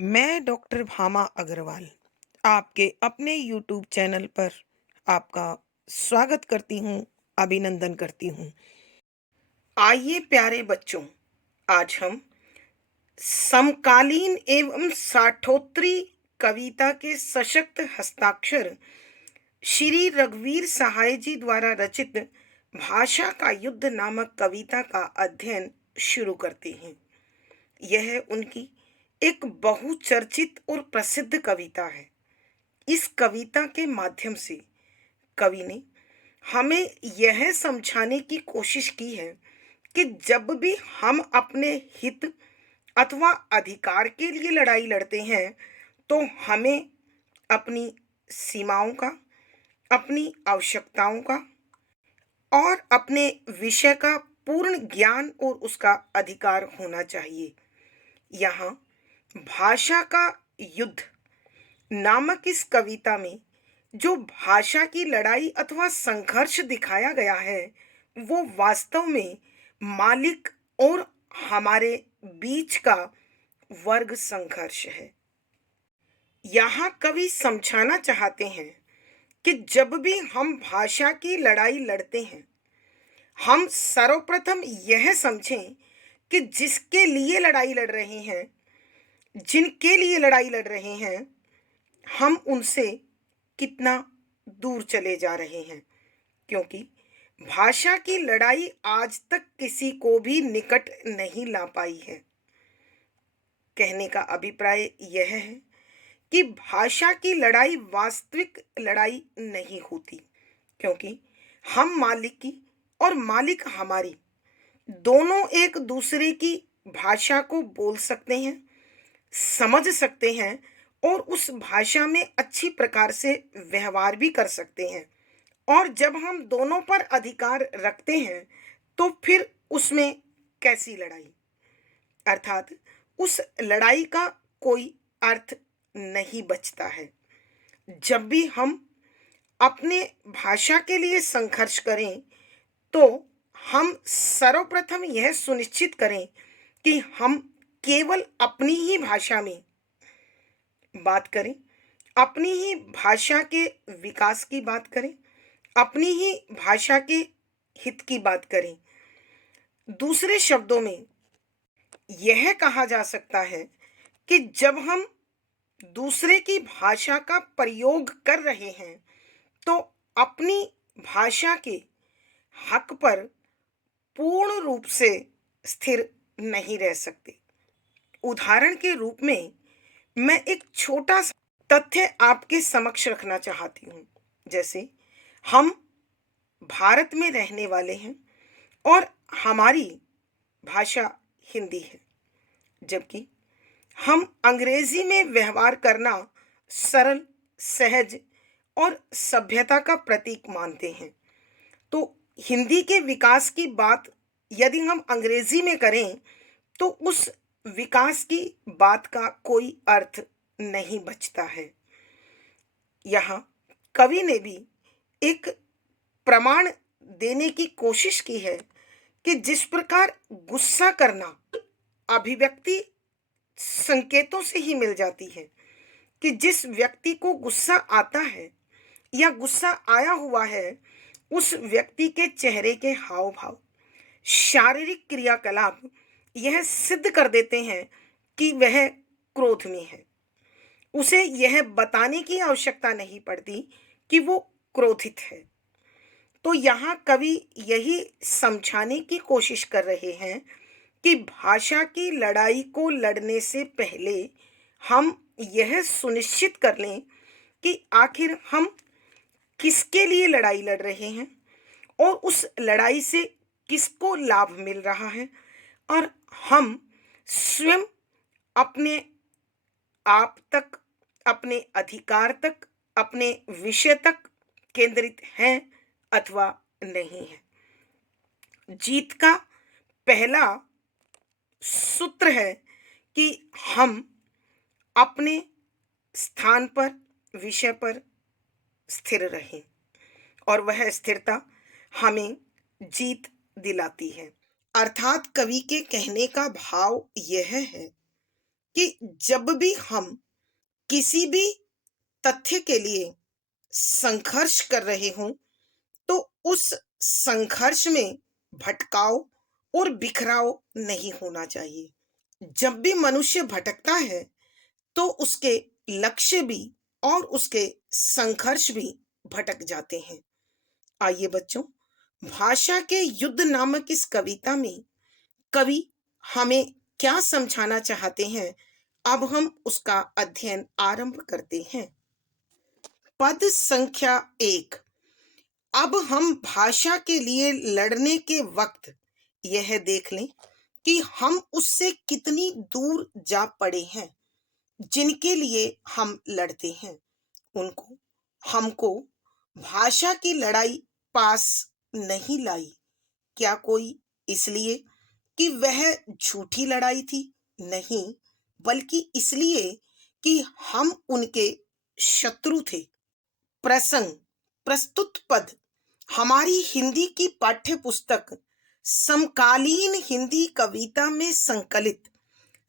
मैं डॉक्टर भामा अग्रवाल आपके अपने यूट्यूब चैनल पर आपका स्वागत करती हूँ, अभिनंदन करती हूँ। आइए प्यारे बच्चों, आज हम समकालीन एवं साठोत्तरी कविता के सशक्त हस्ताक्षर श्री रघुवीर सहाय जी द्वारा रचित भाषा का युद्ध नामक कविता का अध्ययन शुरू करते हैं। यह उनकी एक बहुचर्चित और प्रसिद्ध कविता है। इस कविता के माध्यम से कवि ने हमें यह समझाने की कोशिश की है कि जब भी हम अपने हित अथवा अधिकार के लिए लड़ाई लड़ते हैं, तो हमें अपनी सीमाओं का, अपनी आवश्यकताओं का और अपने विषय का पूर्ण ज्ञान और उसका अधिकार होना चाहिए। यहाँ भाषा का युद्ध नामक इस कविता में जो भाषा की लड़ाई अथवा संघर्ष दिखाया गया है, वो वास्तव में मालिक और हमारे बीच का वर्ग संघर्ष है। यहाँ कवि समझाना चाहते हैं कि जब भी हम भाषा की लड़ाई लड़ते हैं, हम सर्वप्रथम यह समझें कि जिसके लिए लड़ाई लड़ रहे हैं, जिनके लिए लड़ाई लड़ रहे हैं, हम उनसे कितना दूर चले जा रहे हैं, क्योंकि भाषा की लड़ाई आज तक किसी को भी निकट नहीं ला पाई है। कहने का अभिप्राय यह है कि भाषा की लड़ाई वास्तविक लड़ाई नहीं होती, क्योंकि हम मालिक की और मालिक हमारी दोनों एक दूसरे की भाषा को बोल सकते हैं, समझ सकते हैं और उस भाषा में अच्छी प्रकार से व्यवहार भी कर सकते हैं। और जब हम दोनों पर अधिकार रखते हैं, तो फिर उसमें कैसी लड़ाई, अर्थात उस लड़ाई का कोई अर्थ नहीं बचता है। जब भी हम अपने भाषा के लिए संघर्ष करें, तो हम सर्वप्रथम यह सुनिश्चित करें कि हम केवल अपनी ही भाषा में बात करें, अपनी ही भाषा के विकास की बात करें, अपनी ही भाषा के हित की बात करें। दूसरे शब्दों में यह कहा जा सकता है कि जब हम दूसरे की भाषा का प्रयोग कर रहे हैं, तो अपनी भाषा के हक पर पूर्ण रूप से स्थिर नहीं रह सकते। उदाहरण के रूप में मैं एक छोटा सा तथ्य आपके समक्ष रखना चाहती हूँ। जैसे हम भारत में रहने वाले हैं और हमारी भाषा हिंदी है, जबकि हम अंग्रेजी में व्यवहार करना सरल, सहज और सभ्यता का प्रतीक मानते हैं। तो हिंदी के विकास की बात यदि हम अंग्रेजी में करें, तो उस विकास की बात का कोई अर्थ नहीं बचता है। यहाँ कवि ने भी एक प्रमाण देने की कोशिश की है कि जिस प्रकार गुस्सा करना अभिव्यक्ति संकेतों से ही मिल जाती है, कि जिस व्यक्ति को गुस्सा आता है या गुस्सा आया हुआ है, उस व्यक्ति के चेहरे के हाव भाव, शारीरिक क्रियाकलाप यह सिद्ध कर देते हैं कि वह क्रोध में है। उसे यह बताने की आवश्यकता नहीं पड़ती कि वो क्रोधित है। तो यहाँ कवि यही समझाने की कोशिश कर रहे हैं कि भाषा की लड़ाई को लड़ने से पहले हम यह सुनिश्चित कर लें कि आखिर हम किसके लिए लड़ाई लड़ रहे हैं और उस लड़ाई से किसको लाभ मिल रहा है, और हम स्वयं अपने आप तक, अपने अधिकार तक, अपने विषय तक केंद्रित हैं अथवा नहीं है। जीत का पहला सूत्र है कि हम अपने स्थान पर, विषय पर स्थिर रहें, और वह स्थिरता हमें जीत दिलाती है। अर्थात कवि के कहने का भाव यह है कि जब भी हम किसी भी तथ्य के लिए संघर्ष कर रहे हों, तो उस संघर्ष में भटकाव और बिखराव नहीं होना चाहिए। जब भी मनुष्य भटकता है, तो उसके लक्ष्य भी और उसके संघर्ष भी भटक जाते हैं। आइए बच्चों, भाषा के युद्ध नामक इस कविता में कवि हमें क्या समझाना चाहते हैं, अब हम उसका अध्ययन आरंभ करते हैं। पद संख्या 1। अब हम भाषा के लिए लड़ने के वक्त यह देख लें कि हम उससे कितनी दूर जा पड़े हैं। जिनके लिए हम लड़ते हैं, उनको हमको भाषा की लड़ाई पास नहीं लाई। क्या कोई इसलिए कि वह झूठी लड़ाई थी? नहीं, बल्कि इसलिए कि हम उनके शत्रु थे। प्रसंग प्रस्तुत पद हमारी हिंदी की पाठ्य पुस्तक समकालीन हिंदी कविता में संकलित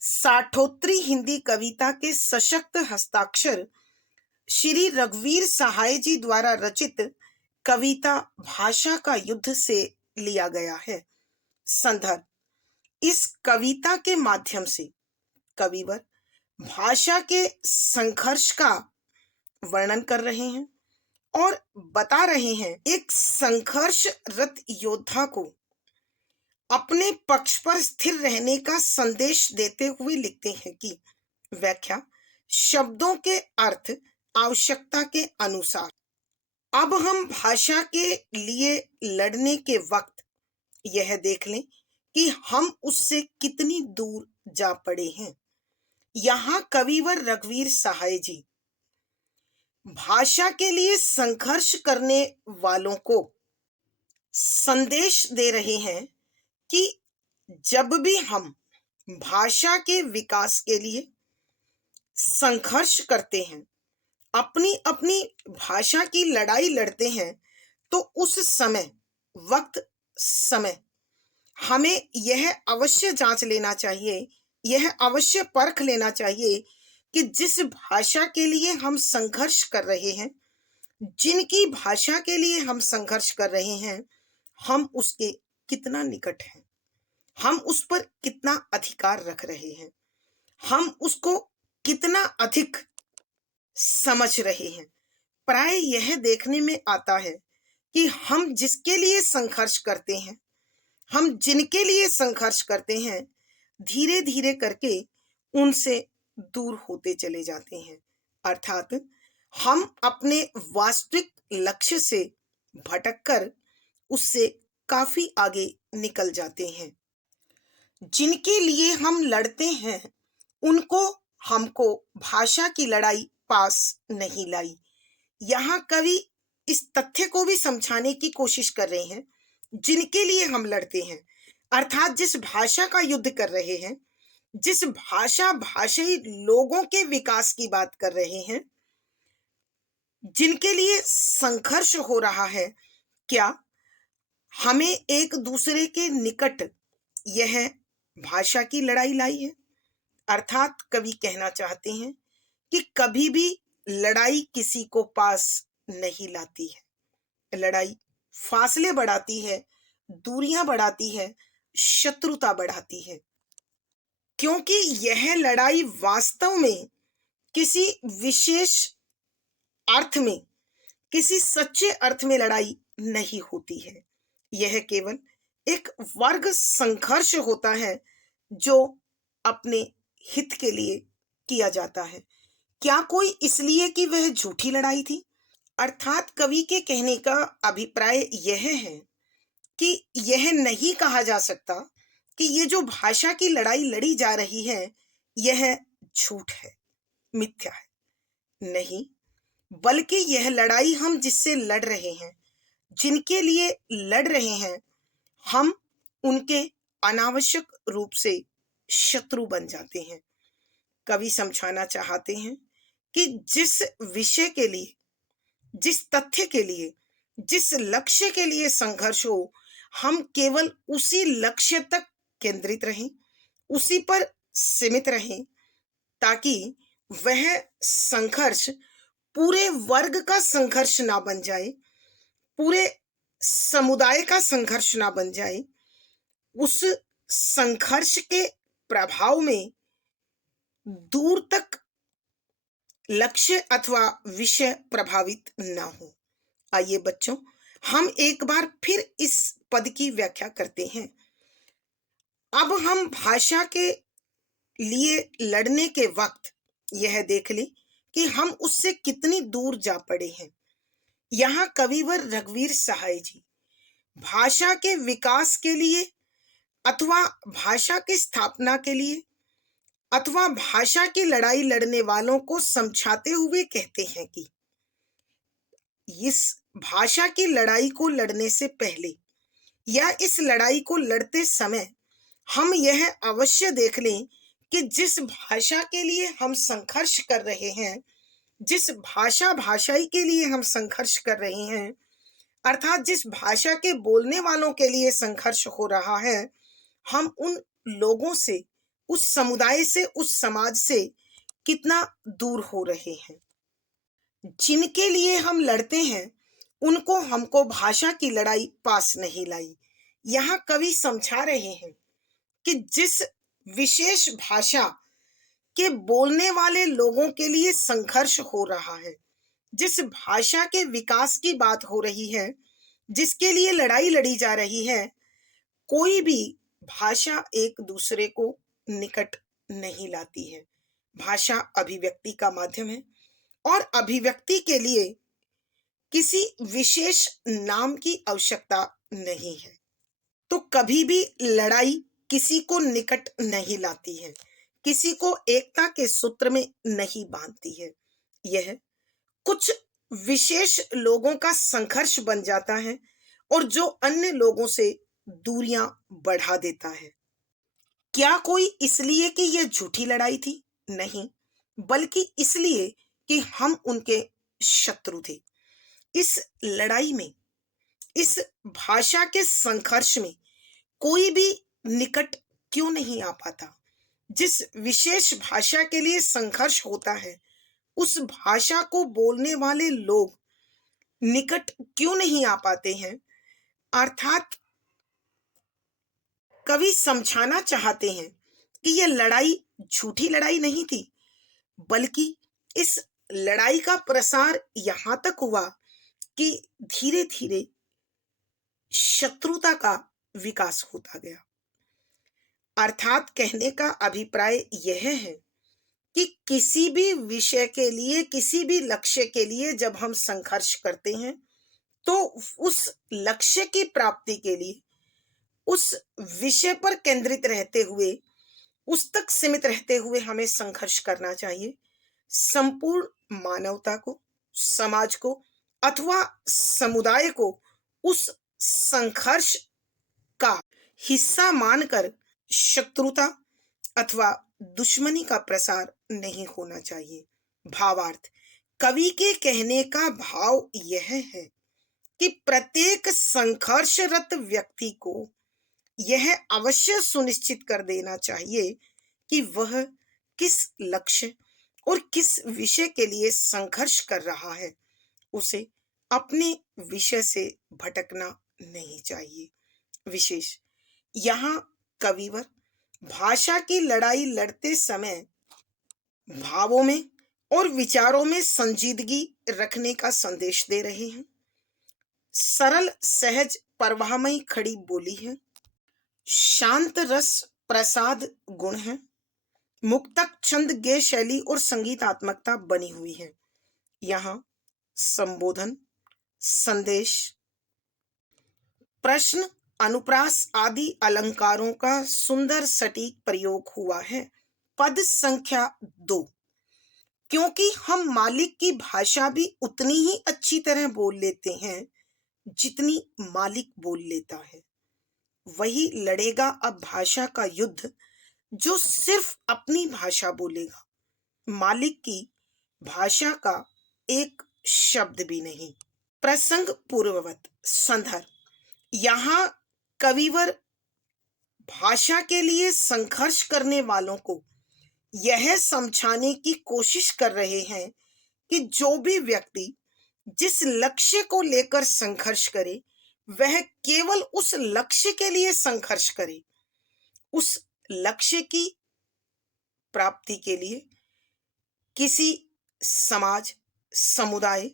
साठोत्री हिंदी कविता के सशक्त हस्ताक्षर श्री रघुवीर सहाय जी द्वारा रचित कविता भाषा का युद्ध से लिया गया है। संदर्भ: इस कविता के माध्यम से कविवर भाषा के संघर्ष का वर्णन कर रहे हैं और बता रहे हैं एक संघर्षरत योद्धा को अपने पक्ष पर स्थिर रहने का संदेश देते हुए लिखते हैं कि व्याख्या शब्दों के अर्थ आवश्यकता के अनुसार। अब हम भाषा के लिए लड़ने के वक्त यह देख लें कि हम उससे कितनी दूर जा पड़े हैं। यहाँ कविवर रघुवीर सहाय जी भाषा के लिए संघर्ष करने वालों को संदेश दे रहे हैं कि जब भी हम भाषा के विकास के लिए संघर्ष करते हैं, अपनी अपनी भाषा की लड़ाई लड़ते हैं, तो उस समय हमें यह अवश्य जांच लेना चाहिए, यह अवश्य परख लेना चाहिए कि जिस भाषा के लिए हम संघर्ष कर रहे हैं, जिनकी भाषा के लिए हम संघर्ष कर रहे हैं, हम उसके कितना निकट हैं, हम उस पर कितना अधिकार रख रहे हैं, हम उसको कितना अधिक समझ रहे हैं। प्राय यह देखने में आता है कि हम जिसके लिए संघर्ष करते हैं, हम जिनके लिए संघर्ष करते हैं, धीरे धीरे करके उनसे दूर होते चले जाते हैं। अर्थात हम अपने वास्तविक लक्ष्य से भटककर उससे काफी आगे निकल जाते हैं। जिनके लिए हम लड़ते हैं, उनको हमको भाषा की लड़ाई पास नहीं लाई। यहाँ कवि इस तथ्य को भी समझाने की कोशिश कर रहे हैं, जिनके लिए हम लड़ते हैं, अर्थात जिस भाषा का युद्ध कर रहे हैं, जिस भाषाई लोगों के विकास की बात कर रहे हैं, जिनके लिए संघर्ष हो रहा है, क्या हमें एक दूसरे के निकट यह भाषा की लड़ाई लाई है? अर्थात कवि कहना चाहते हैं कि कभी भी लड़ाई किसी को पास नहीं लाती है। लड़ाई फासले बढ़ाती है, दूरियां बढ़ाती है, शत्रुता बढ़ाती है, क्योंकि यह लड़ाई वास्तव में किसी विशेष अर्थ में, किसी सच्चे अर्थ में लड़ाई नहीं होती है। यह केवल एक वर्ग संघर्ष होता है जो अपने हित के लिए किया जाता है। क्या कोई इसलिए कि वह झूठी लड़ाई थी? अर्थात कवि के कहने का अभिप्राय यह है कि यह नहीं कहा जा सकता कि ये जो भाषा की लड़ाई लड़ी जा रही है, यह झूठ है, मिथ्या है। नहीं, बल्कि यह लड़ाई हम जिससे लड़ रहे हैं, जिनके लिए लड़ रहे हैं, हम उनके अनावश्यक रूप से शत्रु बन जाते हैं। कवि समझाना चाहते हैं कि जिस विषय के लिए, जिस तथ्य के लिए, जिस लक्ष्य के लिए संघर्ष हो, हम केवल उसी लक्ष्य तक केंद्रित रहें, उसी पर सीमित रहें, ताकि वह संघर्ष पूरे वर्ग का संघर्ष ना बन जाए, पूरे समुदाय का संघर्ष ना बन जाए, उस संघर्ष के प्रभाव में दूर तक लक्ष्य अथवा विषय प्रभावित ना हो। आइए बच्चों, हम एक बार फिर इस पद की व्याख्या करते हैं। अब हम भाषा के लिए लड़ने के वक्त यह देख लें कि हम उससे कितनी दूर जा पड़े हैं। यहाँ कविवर रघुवीर सहाय जी भाषा के विकास के लिए अथवा भाषा की स्थापना के लिए अथवा भाषा की लड़ाई लड़ने वालों को समझाते हुए कहते हैं कि इस भाषा की लड़ाई को लड़ने से पहले या इस लड़ाई को लड़ते समय हम यह अवश्य देख लें कि जिस भाषा के लिए हम संघर्ष कर रहे हैं, जिस भाषाई के लिए हम संघर्ष कर रहे हैं, अर्थात जिस भाषा के बोलने वालों के लिए संघर्ष हो रहा है, हम उन लोगों से, उस समुदाय से, उस समाज से कितना दूर हो रहे हैं। जिनके लिए हम लड़ते हैं उनको हमको भाषा की लड़ाई पास नहीं लाई। यहाँ कवि समझा रहे हैं कि जिस विशेष भाषा के बोलने वाले लोगों के लिए संघर्ष हो रहा है, जिस भाषा के विकास की बात हो रही है, जिसके लिए लड़ाई लड़ी जा रही है, कोई भी भाषा एक दूसरे को निकट नहीं लाती है। भाषा अभिव्यक्ति का माध्यम है और अभिव्यक्ति के लिए किसी विशेष नाम की आवश्यकता नहीं है। तो कभी भी लड़ाई किसी को निकट नहीं लाती है, किसी को एकता के सूत्र में नहीं बांधती है। यह कुछ विशेष लोगों का संघर्ष बन जाता है और जो अन्य लोगों से दूरियां बढ़ा देता है। क्या कोई इसलिए कि यह झूठी लड़ाई थी? नहीं, बल्कि इसलिए कि हम उनके शत्रु थे। इस लड़ाई में, इस भाषा के संघर्ष में कोई भी निकट क्यों नहीं आ पाता? जिस विशेष भाषा के लिए संघर्ष होता है, उस भाषा को बोलने वाले लोग निकट क्यों नहीं आ पाते हैं? अर्थात कवि समझाना चाहते हैं कि यह लड़ाई झूठी लड़ाई नहीं थी, बल्कि इस लड़ाई का प्रसार यहां तक हुआ कि धीरे धीरे शत्रुता का विकास होता गया। अर्थात कहने का अभिप्राय यह है कि किसी भी विषय के लिए, किसी भी लक्ष्य के लिए जब हम संघर्ष करते हैं, तो उस लक्ष्य की प्राप्ति के लिए, उस विषय पर केंद्रित रहते हुए, उस तक सीमित रहते हुए हमें संघर्ष करना चाहिए। संपूर्ण मानवता को, समाज को अथवा समुदाय को उस संघर्ष का हिस्सा मानकर शत्रुता अथवा दुश्मनी का प्रसार नहीं होना चाहिए। भावार्थ, कवि के कहने का भाव यह है कि प्रत्येक संघर्षरत व्यक्ति को यह अवश्य सुनिश्चित कर देना चाहिए कि वह किस लक्ष्य और किस विषय के लिए संघर्ष कर रहा है। उसे अपने विषय से भटकना नहीं चाहिए। विशेष यहाँ कविवर भाषा की लड़ाई लड़ते समय भावों में और विचारों में संजीदगी रखने का संदेश दे रहे हैं। सरल, सहज, परवाहमयी खड़ी बोली है, शांत रस प्रसाद गुण है, मुक्तक छंद गे शैली और संगीतात्मकता बनी हुई है। यहाँ संबोधन, संदेश, प्रश्न, अनुप्रास आदि अलंकारों का सुंदर सटीक प्रयोग हुआ है। पद संख्या 2। क्योंकि हम मालिक की भाषा भी उतनी ही अच्छी तरह बोल लेते हैं जितनी मालिक बोल लेता है। वही लड़ेगा अब भाषा का युद्ध जो सिर्फ अपनी भाषा बोलेगा, मालिक की भाषा का एक शब्द भी नहीं। प्रसंग पूर्ववत संदर्भ, यहाँ कविवर भाषा के लिए संघर्ष करने वालों को यह समझाने की कोशिश कर रहे हैं कि जो भी व्यक्ति जिस लक्ष्य को लेकर संघर्ष करे, वह केवल उस लक्ष्य के लिए संघर्ष करे। उस लक्ष्य की प्राप्ति के लिए किसी समाज, समुदाय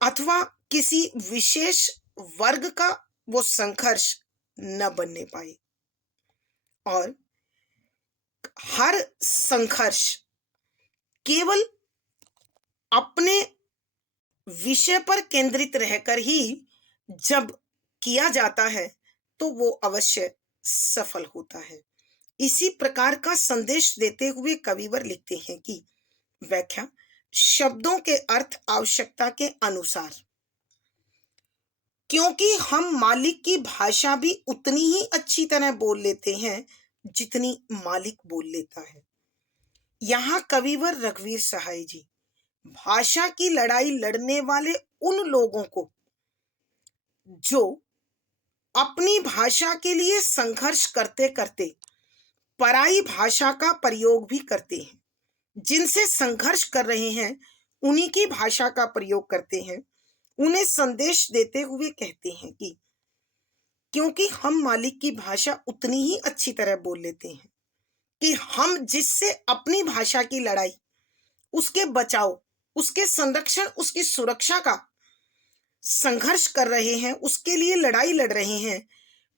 अथवा किसी विशेष वर्ग का वो संघर्ष न बनने पाए। और हर संघर्ष केवल अपने विषय पर केंद्रित रहकर ही जब किया जाता है तो वो अवश्य सफल होता है। इसी प्रकार का संदेश देते हुए कविवर लिखते हैं कि व्याख्या, शब्दों के अर्थ आवश्यकता के अनुसार, क्योंकि हम मालिक की भाषा भी उतनी ही अच्छी तरह बोल लेते हैं जितनी मालिक बोल लेता है। यहाँ कविवर रघुवीर सहाय जी भाषा की लड़ाई लड़ने वाले उन लोगों को जो अपनी भाषा के लिए संघर्ष करते करते पराई भाषा का प्रयोग भी करते हैं, जिनसे संघर्ष कर रहे हैं उन्हीं की भाषा का प्रयोग करते हैं, उन्हें संदेश देते हुए कहते हैं कि क्योंकि हम मालिक की भाषा उतनी ही अच्छी तरह बोल लेते हैं कि हम जिससे अपनी भाषा की लड़ाई, उसके बचाव, उसके संरक्षण, उसकी सुरक्षा का संघर्ष कर रहे हैं, उसके लिए लड़ाई लड़ रहे हैं,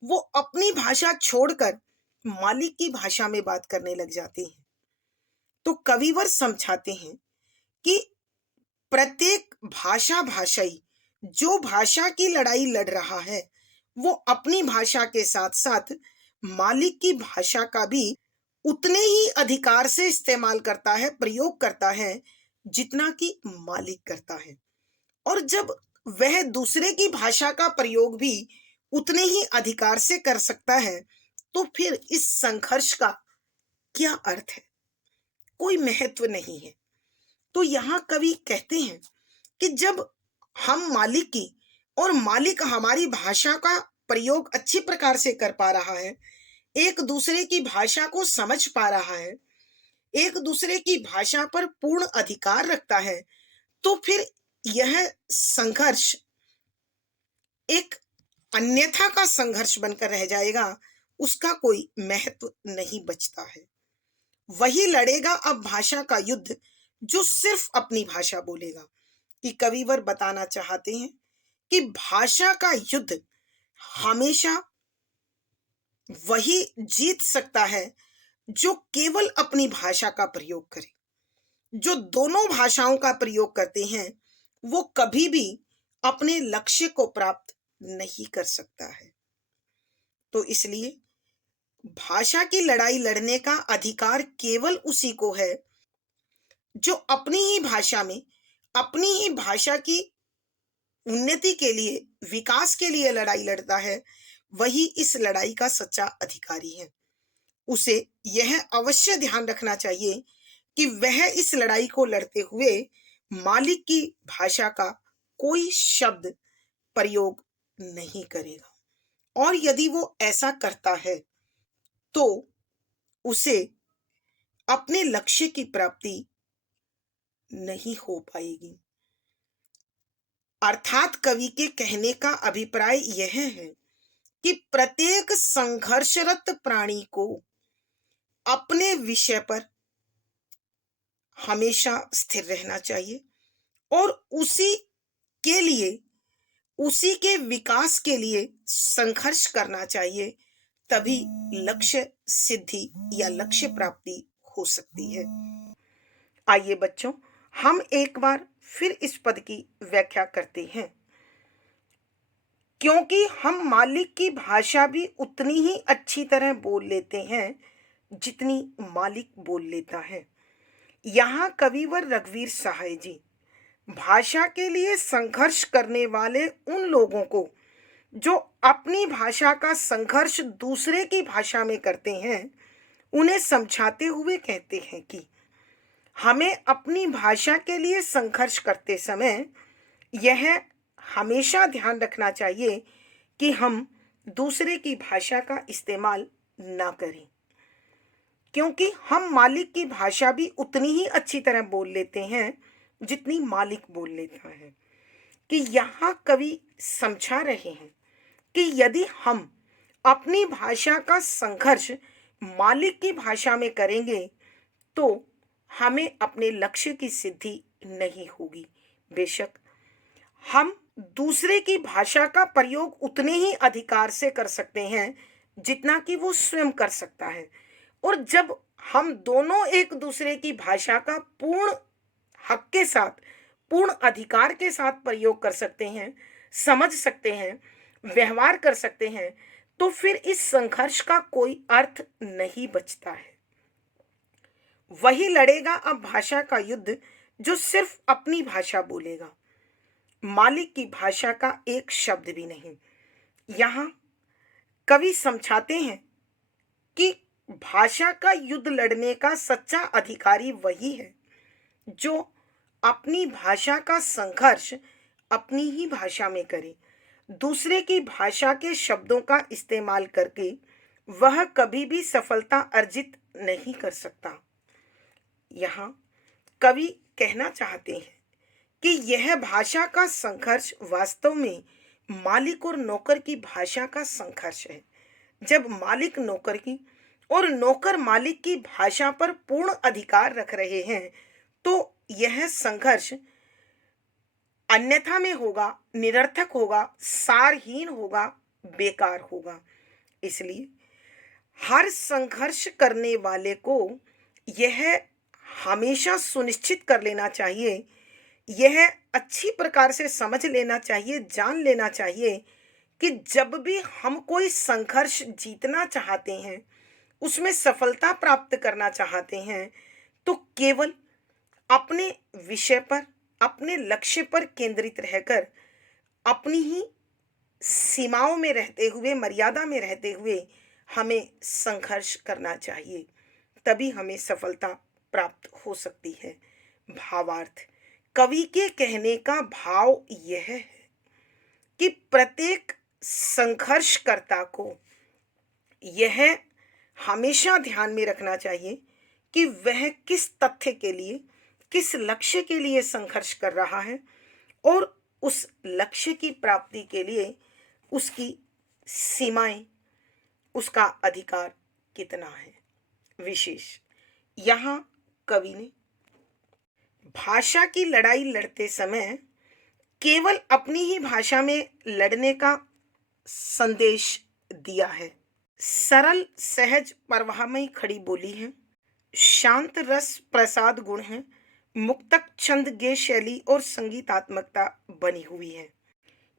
वो अपनी भाषा छोड़कर मालिक की भाषा में बात करने लग जाते हैं। तो कविवर समझाते हैं कि प्रत्येक भाषाई जो भाषा की लड़ाई लड़ रहा है, वो अपनी भाषा के साथ साथ मालिक की भाषा का भी उतने ही अधिकार से इस्तेमाल करता है, प्रयोग करता है, जितना कि मालिक करता है। और जब वह दूसरे की भाषा का प्रयोग भी उतने ही अधिकार से कर सकता है, तो फिर इस संघर्ष का क्या अर्थ है? कोई महत्व नहीं है। तो यहाँ कवि कहते हैं कि जब हम मालिक की और मालिक हमारी भाषा का प्रयोग अच्छी प्रकार से कर पा रहा है, एक दूसरे की भाषा को समझ पा रहा है, एक दूसरे की भाषा पर पूर्ण अधिकार रखता है, तो फिर यह संघर्ष एक अन्यथा का संघर्ष बनकर रह जाएगा, उसका कोई महत्व नहीं बचता है। वही लड़ेगा अब भाषा का युद्ध जो सिर्फ अपनी भाषा बोलेगा। कि कविवर बताना चाहते हैं कि भाषा का युद्ध हमेशा वही जीत सकता है जो केवल अपनी भाषा का प्रयोग करे। जो दोनों भाषाओं का प्रयोग करते हैं वो कभी भी अपने लक्ष्य को प्राप्त नहीं कर सकता है। तो इसलिए भाषा की लड़ाई लड़ने का अधिकार केवल उसी को है जो अपनी ही भाषा में, अपनी ही भाषा की उन्नति के लिए, विकास के लिए लड़ाई लड़ता है, वही इस लड़ाई का सच्चा अधिकारी है। उसे यह अवश्य ध्यान रखना चाहिए कि वह इस लड़ाई को लड़ते हुए मालिक की भाषा का कोई शब्द प्रयोग नहीं करेगा। और यदि वो ऐसा करता है तो उसे अपने लक्ष्य की प्राप्ति नहीं हो पाएगी। अर्थात कवि के कहने का अभिप्राय यह है कि प्रत्येक संघर्षरत प्राणी को अपने विषय पर हमेशा स्थिर रहना चाहिए और उसी के लिए, उसी के विकास के लिए संघर्ष करना चाहिए, तभी लक्ष्य सिद्धि या लक्ष्य प्राप्ति हो सकती है। आइए बच्चों, हम एक बार फिर इस पद की व्याख्या करते हैं। क्योंकि हम मालिक की भाषा भी उतनी ही अच्छी तरह बोल लेते हैं जितनी मालिक बोल लेता है। यहाँ कविवर रघुवीर सहाय जी भाषा के लिए संघर्ष करने वाले उन लोगों को जो अपनी भाषा का संघर्ष दूसरे की भाषा में करते हैं, उन्हें समझाते हुए कहते हैं कि हमें अपनी भाषा के लिए संघर्ष करते समय यह हमेशा ध्यान रखना चाहिए कि हम दूसरे की भाषा का इस्तेमाल ना करें। क्योंकि हम मालिक की भाषा भी उतनी ही अच्छी तरह बोल लेते हैं जितनी मालिक बोल लेता है। कि यहाँ कवि समझा रहे हैं कि यदि हम अपनी भाषा का संघर्ष मालिक की भाषा में करेंगे तो हमें अपने लक्ष्य की सिद्धि नहीं होगी। बेशक हम दूसरे की भाषा का प्रयोग उतने ही अधिकार से कर सकते हैं जितना कि वो स्वयं कर सकता है। और जब हम दोनों एक दूसरे की भाषा का पूर्ण हक के साथ, पूर्ण अधिकार के साथ प्रयोग कर सकते हैं, समझ सकते हैं, व्यवहार कर सकते हैं, तो फिर इस संघर्ष का कोई अर्थ नहीं बचता है। वही लड़ेगा अब भाषा का युद्ध जो सिर्फ अपनी भाषा बोलेगा, मालिक की भाषा का एक शब्द भी नहीं। यहाँ कवि समझाते हैं कि भाषा का युद्ध लड़ने का सच्चा अधिकारी वही है जो अपनी भाषा का संघर्ष अपनी ही भाषा में करे। दूसरे की भाषा के शब्दों का इस्तेमाल करके वह कभी भी सफलता अर्जित नहीं कर सकता। यहाँ कवि कहना चाहते हैं कि यह भाषा का संघर्ष वास्तव में मालिक और नौकर की भाषा का संघर्ष है। जब मालिक नौकर की और नौकर मालिक की भाषा पर पूर्ण अधिकार रख रहे हैं तो यह संघर्ष अन्यथा में होगा, निरर्थक होगा, सारहीन होगा, बेकार होगा। इसलिए हर संघर्ष करने वाले को यह हमेशा सुनिश्चित कर लेना चाहिए, यह अच्छी प्रकार से समझ लेना चाहिए, जान लेना चाहिए कि जब भी हम कोई संघर्ष जीतना चाहते हैं, उसमें सफलता प्राप्त करना चाहते हैं, तो केवल अपने विषय पर, अपने लक्ष्य पर केंद्रित रहकर अपनी ही सीमाओं में रहते हुए, मर्यादा में रहते हुए हमें संघर्ष करना चाहिए, तभी हमें सफलता प्राप्त हो सकती है। भावार्थ, कवि के कहने का भाव यह है कि प्रत्येक संघर्षकर्ता को यह हमेशा ध्यान में रखना चाहिए कि वह किस तथ्य के लिए, किस लक्ष्य के लिए संघर्ष कर रहा है और उस लक्ष्य की प्राप्ति के लिए उसकी सीमाएं, उसका अधिकार कितना है। विशेष यहाँ कवि ने भाषा की लड़ाई लड़ते समय केवल अपनी ही भाषा में लड़ने का संदेश दिया है। सरल, सहज, परवाहमयी खड़ी बोली है, शांत रस प्रसाद गुण है, मुक्तक छंद गे शैली और संगीतात्मकता बनी हुई है।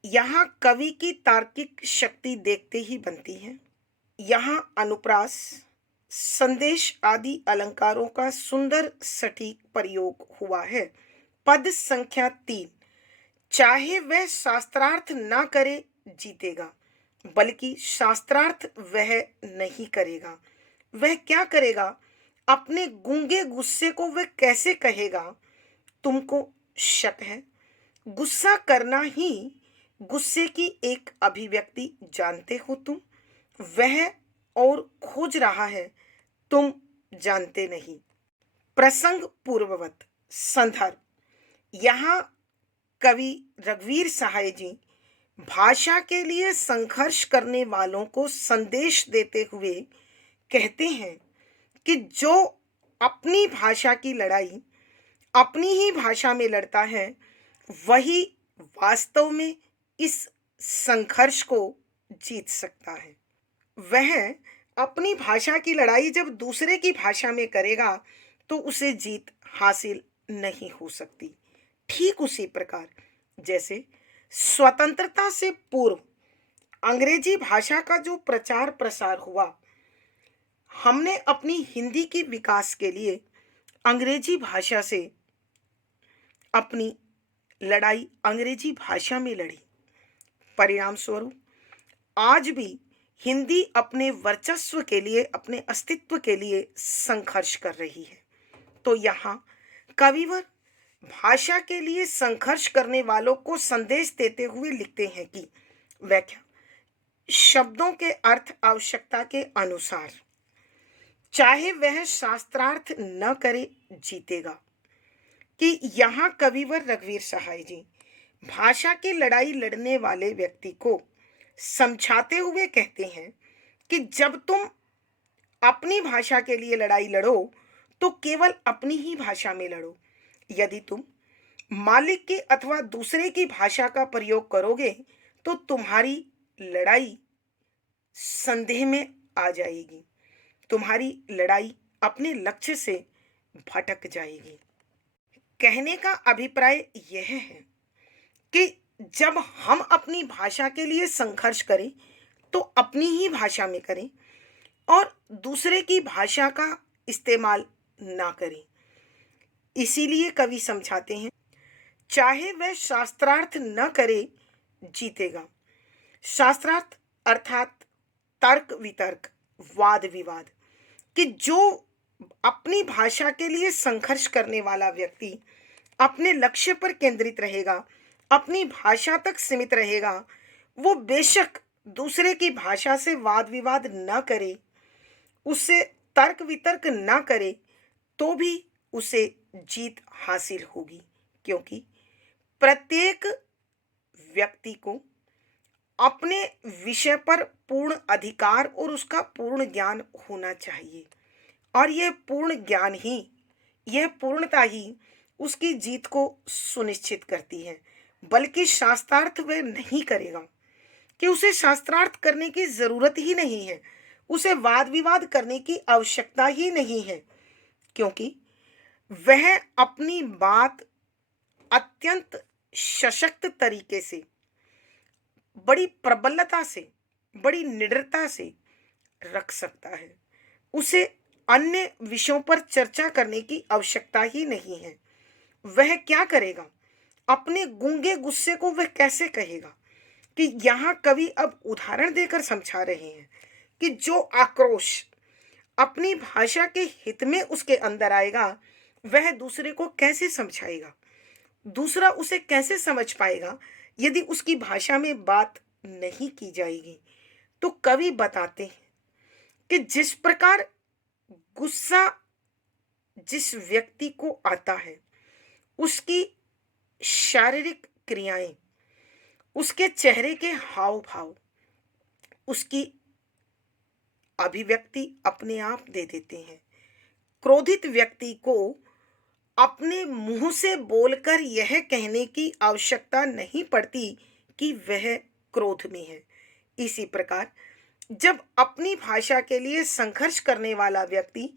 यहाँ कवि की तार्किक शक्ति देखते ही बनती है। यहाँ अनुप्रास, संदेश आदि अलंकारों का सुंदर सटीक प्रयोग हुआ है। पद संख्या 3, चाहे वह शास्त्रार्थ ना करे जीतेगा, बल्कि शास्त्रार्थ वह नहीं करेगा। वह क्या करेगा? अपने गूंगे गुस्से को वह कैसे कहेगा? तुमको शक है? गुस्सा करना ही गुस्से की एक अभिव्यक्ति जानते हो तुम। वह और खोज रहा है, तुम जानते नहीं। प्रसंग पूर्ववत संदर्भ, यहाँ कवि रघुवीर सहाय जी भाषा के लिए संघर्ष करने वालों को संदेश देते हुए कहते हैं कि जो अपनी भाषा की लड़ाई अपनी ही भाषा में लड़ता है वही वास्तव में इस संघर्ष को जीत सकता है। वह अपनी भाषा की लड़ाई जब दूसरे की भाषा में करेगा तो उसे जीत हासिल नहीं हो सकती। ठीक उसी प्रकार जैसे स्वतंत्रता से पूर्व अंग्रेजी भाषा का जो प्रचार प्रसार हुआ, हमने अपनी हिंदी के विकास के लिए अंग्रेजी भाषा से अपनी लड़ाई अंग्रेजी भाषा में लड़ी। परिणाम स्वरूप आज भी हिंदी अपने वर्चस्व के लिए, अपने अस्तित्व के लिए संघर्ष कर रही है। तो यहाँ कविवर भाषा के लिए संघर्ष करने वालों को संदेश देते हुए लिखते हैं कि व्याख्या, शब्दों के अर्थ आवश्यकता के अनुसार चाहे वह शास्त्रार्थ न करे जीतेगा। कि यहाँ कविवर रघुवीर सहाय जी भाषा की लड़ाई लड़ने वाले व्यक्ति को समझाते हुए कहते हैं कि जब तुम अपनी भाषा के लिए लड़ाई लड़ो तो केवल अपनी ही भाषा में लड़ो। यदि तुम मालिक की अथवा दूसरे की भाषा का प्रयोग करोगे तो तुम्हारी लड़ाई संदेह में आ जाएगी, तुम्हारी लड़ाई अपने लक्ष्य से भटक जाएगी। कहने का अभिप्राय यह है कि जब हम अपनी भाषा के लिए संघर्ष करें तो अपनी ही भाषा में करें और दूसरे की भाषा का इस्तेमाल ना करें। इसीलिए कवि समझाते हैं, चाहे वह शास्त्रार्थ न करे जीतेगा। शास्त्रार्थ अर्थात तर्क वितर्क, वाद विवाद। कि जो अपनी भाषा के लिए संघर्ष करने वाला व्यक्ति अपने लक्ष्य पर केंद्रित रहेगा, अपनी भाषा तक सीमित रहेगा, वो बेशक दूसरे की भाषा से वाद विवाद न करे, उससे तर्क वितर्क न करे, तो भी उसे जीत हासिल होगी। क्योंकि प्रत्येक व्यक्ति को अपने विषय पर पूर्ण अधिकार और उसका पूर्ण ज्ञान होना चाहिए और यह पूर्ण ज्ञान ही, यह पूर्णता ही उसकी जीत को सुनिश्चित करती है। बल्कि शास्त्रार्थ वह नहीं करेगा, कि उसे शास्त्रार्थ करने की जरूरत ही नहीं है, उसे वाद विवाद करने की आवश्यकता ही नहीं है। क्योंकि वह अपनी बात अत्यंत सशक्त तरीके से, बड़ी प्रबलता से, बड़ी निडरता से रख सकता है। उसे अन्य विषयों पर चर्चा करने की आवश्यकता ही नहीं है। वह क्या करेगा, अपने गूंगे गुस्से को वह कैसे कहेगा। कि यहाँ कवि अब उदाहरण देकर समझा रहे हैं कि जो आक्रोश अपनी भाषा के हित में उसके अंदर आएगा वह दूसरे को कैसे समझाएगा, दूसरा उसे कैसे समझ पाएगा यदि उसकी भाषा में बात नहीं की जाएगी। तो कवि बताते हैं कि जिस प्रकार गुस्सा जिस व्यक्ति को आता है, उसकी शारीरिक क्रियाएं, उसके चेहरे के हाव भाव, उसकी अभिव्यक्ति अपने आप दे देते हैं। क्रोधित व्यक्ति को अपने मुंह से बोलकर यह कहने की आवश्यकता नहीं पड़ती कि वह क्रोध में है। इसी प्रकार जब अपनी भाषा के लिए संघर्ष करने वाला व्यक्ति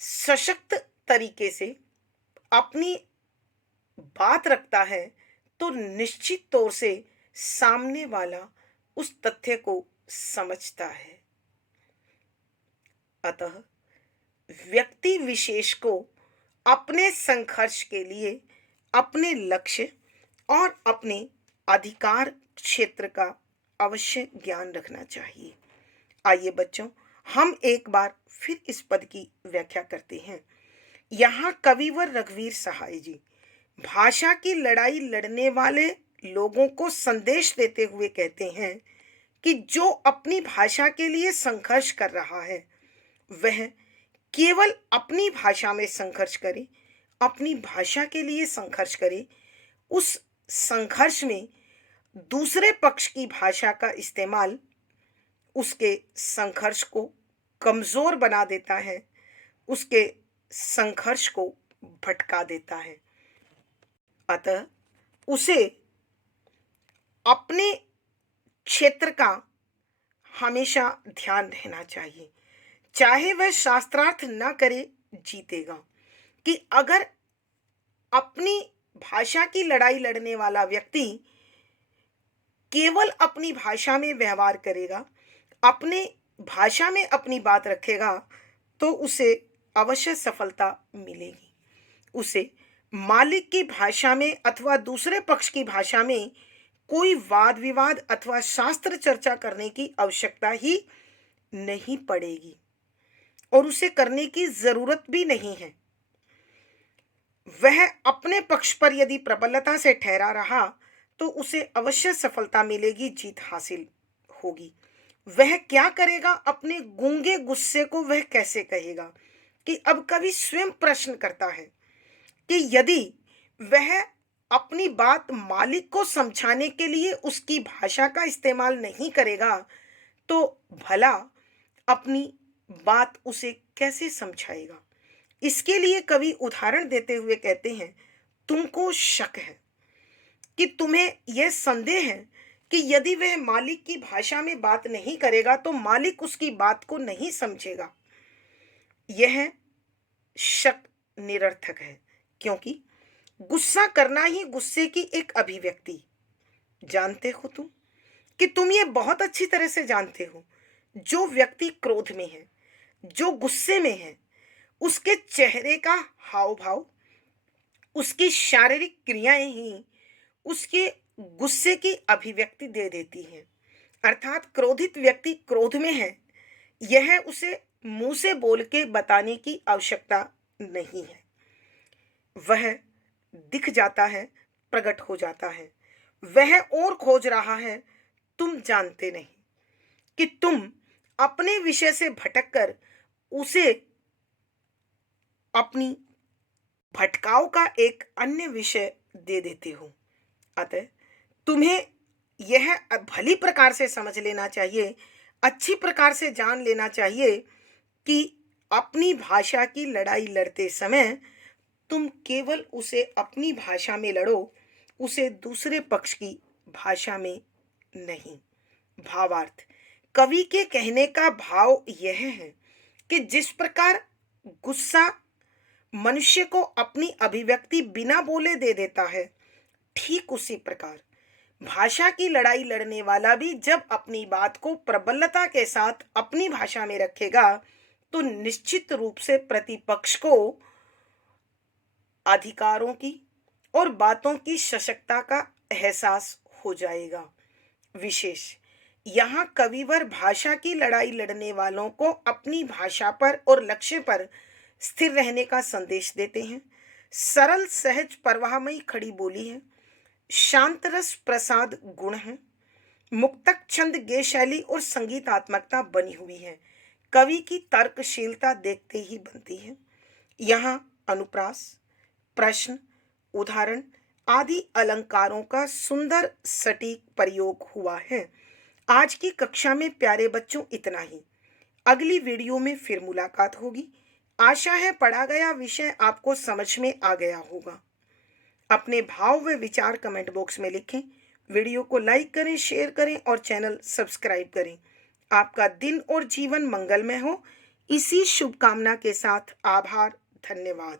सशक्त तरीके से अपनी बात रखता है तो निश्चित तौर से सामने वाला उस तथ्य को समझता है। अतः व्यक्ति विशेष को अपने संघर्ष के लिए अपने लक्ष्य और अपने अधिकार क्षेत्र का अवश्य ज्ञान रखना चाहिए। आइए बच्चों, हम एक बार फिर इस पद की व्याख्या करते हैं। यहाँ कविवर रघुवीर सहाय जी भाषा की लड़ाई लड़ने वाले लोगों को संदेश देते हुए कहते हैं कि जो अपनी भाषा के लिए संघर्ष कर रहा है वह केवल अपनी भाषा में संघर्ष करे, अपनी भाषा के लिए संघर्ष करे। उस संघर्ष में दूसरे पक्ष की भाषा का इस्तेमाल उसके संघर्ष को कमजोर बना देता है, उसके संघर्ष को भटका देता है। अतः उसे अपने क्षेत्र का हमेशा ध्यान रहना चाहिए, चाहे वह शास्त्रार्थ न करे जीतेगा। कि अगर अपनी भाषा की लड़ाई लड़ने वाला व्यक्ति केवल अपनी भाषा में व्यवहार करेगा, अपने भाषा में अपनी बात रखेगा, तो उसे अवश्य सफलता मिलेगी। उसे मालिक की भाषा में अथवा दूसरे पक्ष की भाषा में कोई वाद विवाद अथवा शास्त्र चर्चा करने की आवश्यकता ही नहीं पड़ेगी और उसे करने की जरूरत भी नहीं है। वह अपने पक्ष पर यदि प्रबलता से ठहरा रहा तो उसे अवश्य सफलता मिलेगी, जीत हासिल होगी। वह क्या करेगा, अपने गूंगे गुस्से को वह कैसे कहेगा। कि अब कवि स्वयं प्रश्न करता है कि यदि वह अपनी बात मालिक को समझाने के लिए उसकी भाषा का इस्तेमाल नहीं करेगा, तो भला अपनी बात उसे कैसे समझाएगा। इसके लिए कवि उदाहरण देते हुए कहते हैं, तुमको शक है कि तुम्हें यह संदेह है कि यदि वह मालिक की भाषा में बात नहीं करेगा तो मालिक उसकी बात को नहीं समझेगा। यह शक निरर्थक है, क्योंकि गुस्सा करना ही गुस्से की एक अभिव्यक्ति। जानते हो कि तुम ये बहुत अच्छी तरह से जानते हो, जो व्यक्ति क्रोध में है, जो गुस्से में है, उसके चेहरे का हाव भाव, उसकी शारीरिक क्रियाएं ही उसके गुस्से की अभिव्यक्ति दे देती हैं। अर्थात क्रोधित व्यक्ति क्रोध में है, यह उसे मुंह से बोल के बताने की आवश्यकता नहीं है। वह दिख जाता है, प्रकट हो जाता है। वह और खोज रहा है, तुम जानते नहीं कि तुम अपने विषय से भटककर उसे अपनी भटकाव का एक अन्य विषय दे देते हो। अतः तुम्हें यह भली प्रकार से समझ लेना चाहिए, अच्छी प्रकार से जान लेना चाहिए कि अपनी भाषा की लड़ाई लड़ते समय तुम केवल उसे अपनी भाषा में लड़ो, उसे दूसरे पक्ष की भाषा में नहीं। भावार्थ, कवि के कहने का भाव यह है कि जिस प्रकार गुस्सा मनुष्य को अपनी अभिव्यक्ति बिना बोले दे देता है, ठीक उसी प्रकार भाषा की लड़ाई लड़ने वाला भी जब अपनी बात को प्रबलता के साथ अपनी भाषा में रखेगा, तो निश्चित रूप से प्रतिपक्ष को अधिकारों की और बातों की सशक्तता का एहसास हो जाएगा। विशेष यहाँ कविवर भाषा की लड़ाई लड़ने वालों को अपनी भाषा पर और लक्ष्य पर स्थिर रहने का संदेश देते हैं। सरल सहज परवाहमयी खड़ी बोली है, शांत रस प्रसाद गुण है, मुक्तक छंद गे शैली और संगीतात्मकता बनी हुई है। कवि की तर्कशीलता देखते ही बनती है। यहाँ अनुप्रास, प्रश्न, उदाहरण आदि अलंकारों का सुंदर सटीक प्रयोग हुआ है। आज की कक्षा में प्यारे बच्चों इतना ही। अगली वीडियो में फिर मुलाकात होगी। आशा है पढ़ा गया विषय आपको समझ में आ गया होगा। अपने भाव व विचार कमेंट बॉक्स में लिखें। वीडियो को लाइक करें, शेयर करें और चैनल सब्सक्राइब करें। आपका दिन और जीवन मंगलमय हो, इसी शुभकामना के साथ आभार, धन्यवाद।